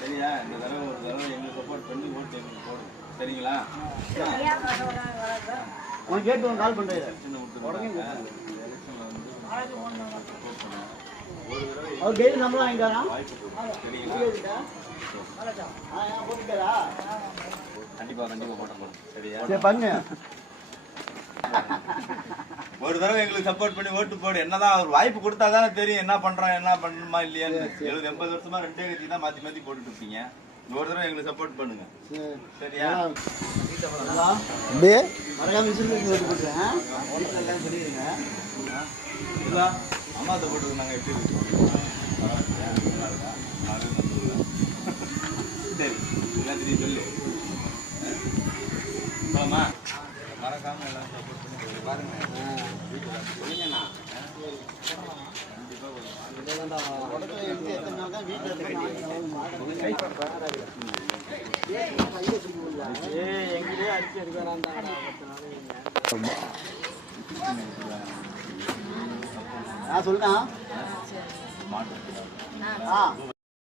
சரியா? இந்த தடவை ஒரு தடவை எங்களுக்கு சப்போர்ட் பண்ணி ஓட்டு எங்களுக்கு போடும். சரிங்களா? உனக்கு கேட்டு கால் பண்ணுறேன். அவர் கேட்டு நம்மளும் வாங்கிட்டாரா? கண்டிப்பா கண்டிப்பா போட்டோம். சரியா? சரி பண்ணு. ஒரு தடவை எங்களுக்கு சப்போர்ட் பண்ணி ஓட்டு போடு. என்னதான் ஒரு வாய்ப்பு கொடுத்தாதானே தெரியும் என்ன பண்றோம் என்ன பண்ணணுமா இல்லையான்னு. 70-80 வருஷமா ரெண்டே கட்சி தான் மாத்தி மாத்தி போட்டுட்டு இருப்பீங்க. ஒரு தடவை எங்களுக்கு சப்போர்ட் பண்ணுங்க. சரியா? மறக்காம ஓட்டு போட்டுறேன். சொல்லிடுங்க. அம்மாத்த போட்டு நாங்க எப்படி இருக்கோம்? சரி எல்லாத்தையும் சொல்லு. போலாமா? மறக்காம எல்லாம் சப்போர்ட் பண்ணி பாருங்க. சொல்லுங்கண்ணா. எங்கிட்டே அடிச்சு எடுக்கிறான். சொல்லுண்ணா.